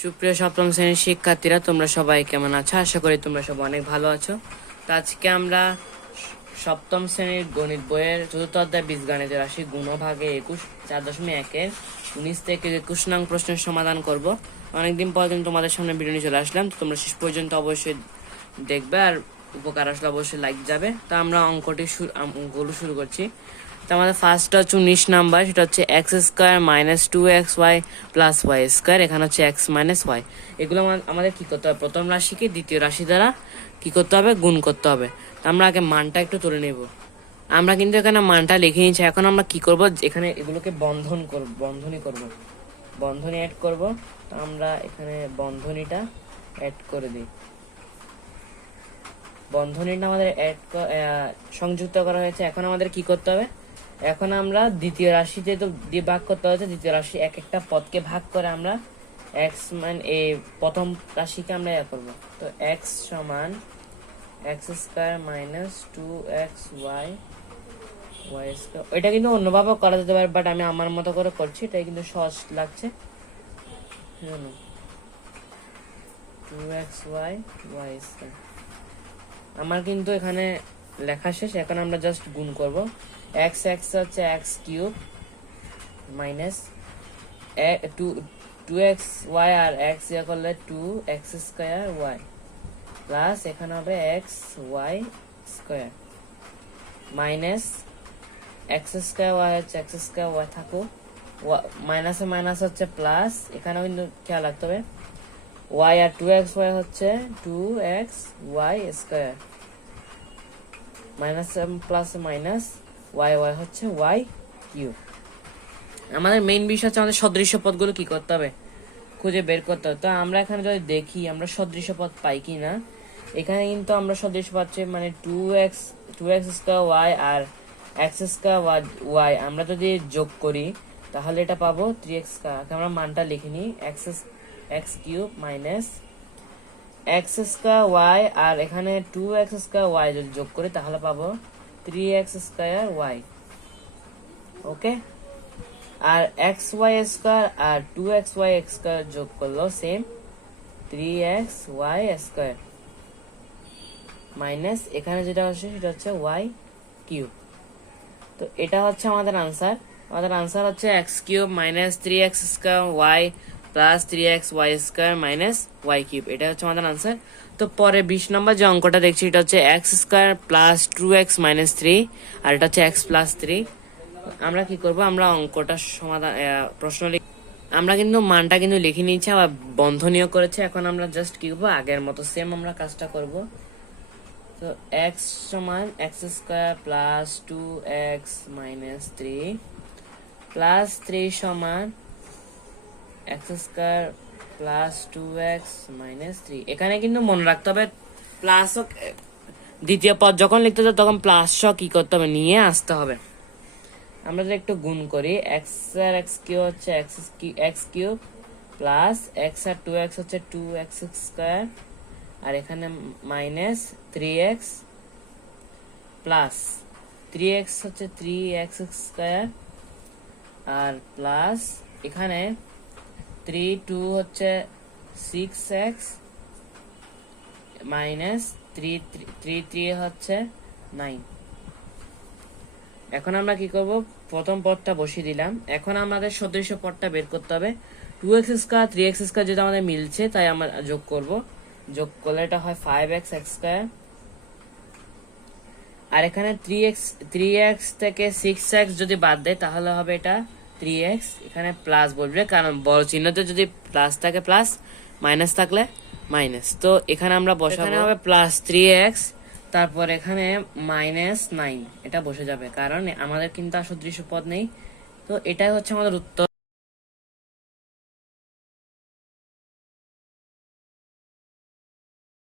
সুপ্রিয় সপ্তম শ্রেণীর শিক্ষার্থীরা, তোমরা সবাই কেমন আছো? আশা করি তোমরা সবাই অনেক ভালো আছো। তো আজকে আমরা সপ্তম শ্রেণীর গণিত বইয়ের চতুর্থ অধ্যায় বীজগণিতের রাশি গুণভাগে 4.1-এর 19 থেকে 21 নং প্রশ্নের সমাধান করব। অনেকদিন পর কিন্তু তোমাদের সামনে ভিডিও নিয়ে চলে আসলাম। তো তোমরা শেষ পর্যন্ত অবশ্যই দেখবে, আর উপকার আসলে অবশ্যই লাইক যাবে। তো আমরা অঙ্কগুলো শুরু করছি। তো আমাদের ফার্স্টটা হচ্ছে 19 নাম্বার, সেটা হচ্ছে x square minus 2xy plus y square. এখানে হচ্ছে এক্স মাইনাস ওয়াই। এগুলো আমাদের কি করতে হবে? প্রথম রাশিকে দ্বিতীয় রাশি দ্বারা কি করতে হবে? গুণ করতে হবে। তো আমরা আগে মানটা একটু তুলে নেব। আমরা কিন্তু এখানে মানটা লিখে নিচ্ছি। এখন আমরা কি করব? এখানে এগুলোকে বন্ধনী করব, বন্ধনী অ্যাড করব। তো আমরা এখানে বন্ধনীটা অ্যাড করে দিই। বন্ধনীটা আমাদের সংযুক্ত করা হয়েছে। এখন আমাদের কি করতে হবে? এখন আমরা দ্বিতীয় রাশিতে তো দিয়ে ভাগ করতে হচ্ছে। দ্বিতীয় রাশি এক একটা পদকে ভাগ করে আমরা এক্স মান প্রথম রাশিকে আমরা করব। তো এক্স সমান x square minus 2xy y square. এটা কিন্তু অন্যভাবে করা যেতে পারে, বাট আমি আমার মতো করে করছি, এটাই কিন্তু সহজ লাগছে। 2xy ওয়াই স্কোয়ার আমার কিন্তু এখানে লেখা শেষ। এখন আমরা জাস্ট গুণ করব। এক্স এক্স হচ্ছে এক্স কিউব মাইনাস 2xy আর এক্স ইয়া করলে 2x স্কয়ার ওয়াই প্লাস এখানে হবে x y square minus x square y হচ্ছে এক্স স্কয়ার ওয়াই থাকুক, মাইনাসে মাইনাস হচ্ছে প্লাস। এখানেও কিন্তু খেয়াল রাখতে হবে ওয়াই আর 2xy হচ্ছে 2xy square minus plus minus y y হচ্ছে ওয়াই কিউব। আমাদের মেইন বিষয় হচ্ছে আমাদের সদৃশ্য পদগুলো কি করতে হবে? খুঁজে বের করতে হবে। তো আমরা এখানে যদি দেখি আমরা সদৃশ্য পদ পাই কি না। এখানে কিন্তু আমরা সদৃশ্য পাচ্ছি, মানে 2x স্কয়ার ওয়াই আর এক্স স্কয়ার ওয়াই আমরা যদি যোগ করি তাহলে এটা পাবো 3x স্কয়ার। আমরা মানটা লিখে নিই, x cube minus x square y আর এখানে 2x স্কয়ার ওয়াই যদি যোগ করি তাহলে পাবো 3x স্কয়ার ওয়াই। ওকে, আর এক্স ওয়াই স্কয়ার আর 2xy স্কয়ার যোগ করলো সেম 3xy স্কয়ার মাইনাস এখানে যেটা হচ্ছে সেটা হচ্ছে ওয়াই কিউব। তো এটা হচ্ছে আমাদের আনসার। আমাদের আনসার হচ্ছে x cube minus 3x square y plus 3xy square minus y cube. এটা হচ্ছে আমাদের আনসার। তো পরে 20 নম্বর যে অঙ্কটা দেখছি এটা হচ্ছে x square plus 2x minus 3 আর এটা হচ্ছে এক্স প্লাস 3। আমরা কি করব? আমরা অঙ্কটা সমাধান প্রশ্ন আমরা কিন্তু মানটা কিন্তু লিখে নিয়েছি, আবার বন্ধনীয় করেছে। এখন আমরা জাস্ট কি করবো? আগের মতো সেম আমরা কাজটা করব। তো এক্স সমান x square plus 2x minus 3 plus 3 সমান x square plus 2x minus 3। এখানে কিন্তু মনে রাখতে হবে প্লাস দ্বিতীয় পদ যখন লিখতে হবে তখন প্লাস কি করতে হবে? নিয়ে আসতে হবে। আমরা যদি একটু গুণ করি, এক্স আর এক্স কিউব হচ্ছে এক্স কিউব প্লাস এক্স আর 2x হচ্ছে 2x স্কয়ার আর এখানে মাইনাস 3x প্লাস 3x হচ্ছে 3x স্কয়ার আর প্লাস এখানে 2 হচ্ছে 6x মাইনাস 3 হচ্ছে 9। এখন আমরা কি করব? প্রথম পদটা বসিয়ে দিলাম। এখন আমাদের সদৃশ্য পদটা বের করতে হবে। 2x স্কয়ার 3x স্কয়ার যেটা আমাদের মিলছে তাই আমরা যোগ করব। যোগ করলে এটা হয় 5x স্কয়ার আর এখানে 3x থেকে 6x যদি বাদ দেয় তাহলে হবে এটা 3x। এখানে প্লাস বলবে, কারণ বড় চিহ্নতে যদি প্লাস থাকে প্লাস, মাইনাস থাকলে মাইনাস। তো এখানে আমরা বসাবো হবে প্লাস 3x, তারপর এখানে মাইনাস 9 এটা বসে যাবে, কারণ আমাদের কিন্তু আর সদৃশ্য পদ নেই। তো এটাই হচ্ছে আমাদের উত্তর।